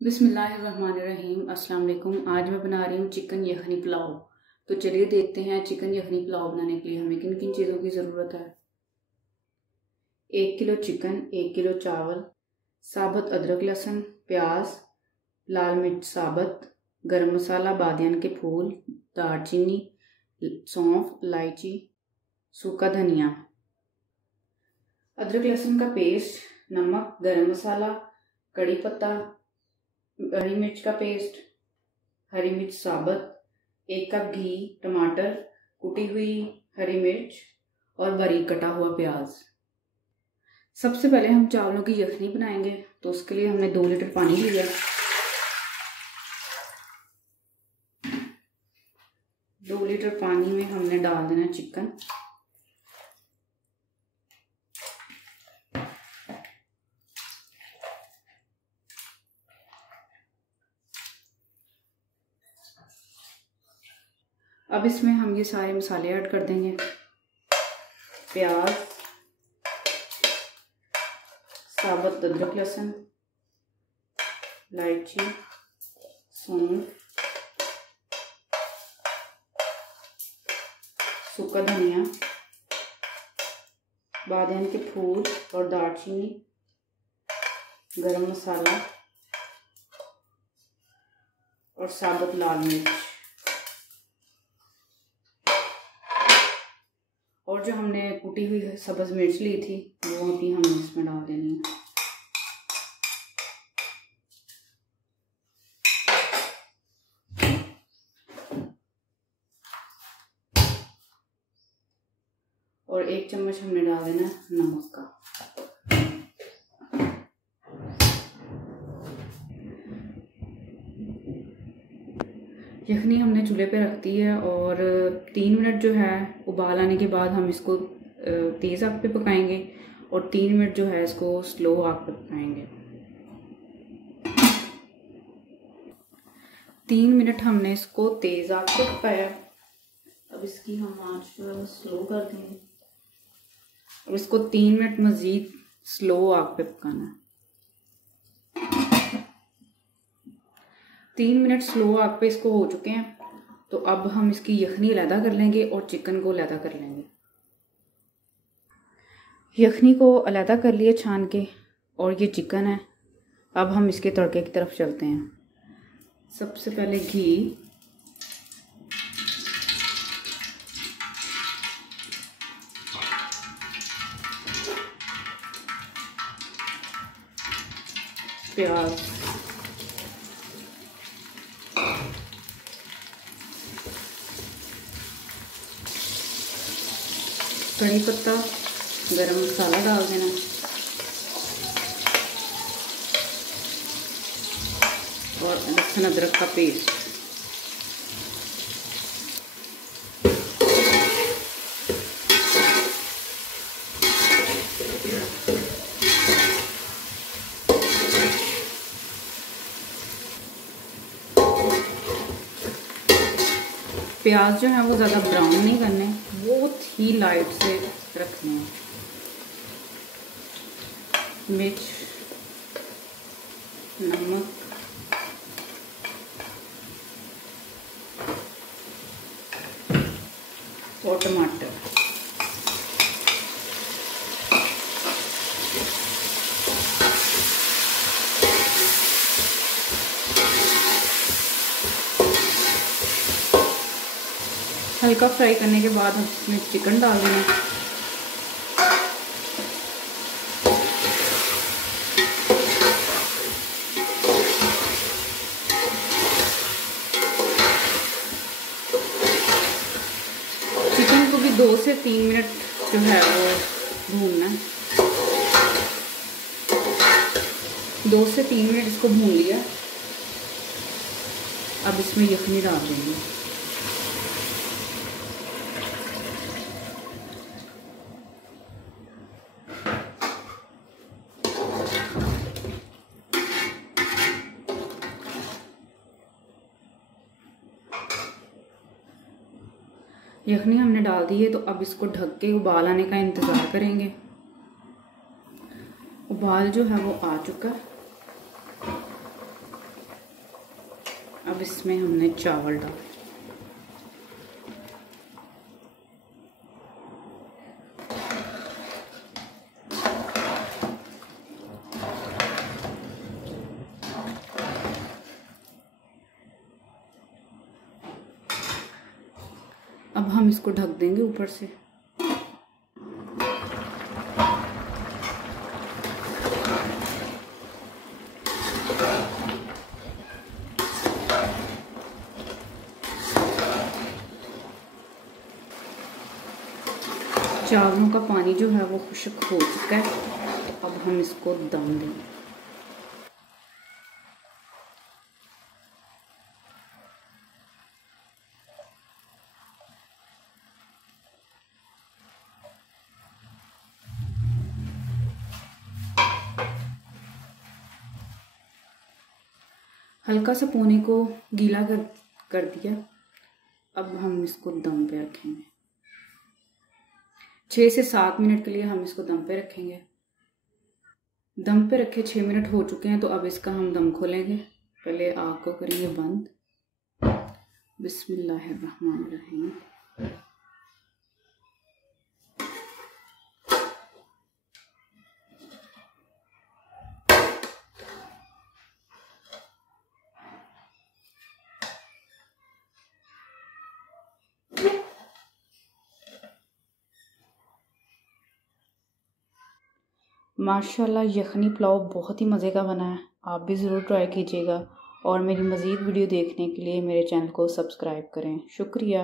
बिस्मिल्लाहिर्रहमानिर्रहीम। अस्सलाम वालेकुम। आज मैं बना रही हूँ चिकन यखनी पुलाव। तो चलिए देखते हैं चिकन यखनी पुलाव बनाने के लिए हमें किन किन चीज़ों की ज़रूरत है। 1 किलो चिकन, 1 किलो चावल, साबुत अदरक लहसुन, प्याज, लाल मिर्च साबुत, गरम मसाला, बादियान के फूल, दालचीनी, सौंफ, इलायची, सूखा धनिया, अदरक लहसुन का पेस्ट, नमक, गरम मसाला, कड़ी पत्ता, हरी मिर्च का पेस्ट, हरी मिर्च साबुत, 1 कप घी, टमाटर, कुटी हुई हरी मिर्च और बारीक कटा हुआ प्याज। सबसे पहले हम चावलों की यखनी बनाएंगे, तो उसके लिए हमने 2 लीटर पानी लिया। 2 लीटर पानी में हमने डाल देना चिकन। अब इसमें हम ये सारे मसाले ऐड कर देंगे। प्याज, साबुत अदरक लहसुन, इलायची, सौंफ, सूखा धनिया, बादियान के फूल और दालचीनी, गरम मसाला और साबुत लाल मिर्च। और जो हमने कुटी हुई सब्ज़ मिर्च ली थी वो अभी हमने इसमें डाल देनी है। और 1 चम्मच हमने डाल देना है नमक का। यखनी हमने चूल्हे पे रख दी है और 3 मिनट जो है उबाल आने के बाद हम इसको तेज़ आग पे पकाएंगे और 3 मिनट जो है इसको स्लो आग पे पकाएंगे। 3 मिनट हमने इसको तेज़ आग पे पकाया। अब इसकी हम आंच जो है स्लो कर देंगे और इसको 3 मिनट मज़ीद स्लो आग पे पकाना है। 3 मिनट स्लो आग पे इसको हो चुके हैं, तो अब हम इसकी यखनी अलहदा कर लेंगे और चिकन को अलहदा कर लेंगे। यखनी को अलहदा कर लिए छान के, और ये चिकन है। अब हम इसके तड़के की तरफ चलते हैं। सबसे पहले घी, प्याज, कड़ी पत्ता, गरम मसाला डाल देना और लहसुन अदरक का पेस्ट। प्याज जो है वो ज़्यादा ब्राउन नहीं करने, बहुत ही लाइट से रखने हैं। मिर्च, नमक, और टमाटर। हल्का फ्राई करने के बाद हम इसमें चिकन डाल देंगे। चिकन को भी 2 से 3 मिनट जो है वो भूनना है। 2 से 3 मिनट इसको भून लिया। अब इसमें यखनी डाल देंगे। यखनी हमने डाल दी है, तो अब इसको ढक के उबाल आने का इंतज़ार करेंगे। उबाल जो है वो आ चुका है। अब इसमें हमने चावल डाल, अब हम इसको ढक देंगे ऊपर से। चावलों का पानी जो है वो खुश्क हो चुका है, तो अब हम इसको दम देंगे। हल्का सा पोने को गीला कर दिया। अब हम इसको दम पे रखेंगे 6 से 7 मिनट के लिए। हम इसको दम पे रखेंगे। दम पे रखे 6 मिनट हो चुके हैं, तो अब इसका हम दम खोलेंगे। पहले आग को करेंगे बंद। बिस्मिल्लाहिर्रहमानिर्रहीम। माशाल्लाह यखनी पुलाव बहुत ही मज़े का बना है। आप भी ज़रूर ट्राई कीजिएगा और मेरी मज़ीद वीडियो देखने के लिए मेरे चैनल को सब्सक्राइब करें। शुक्रिया।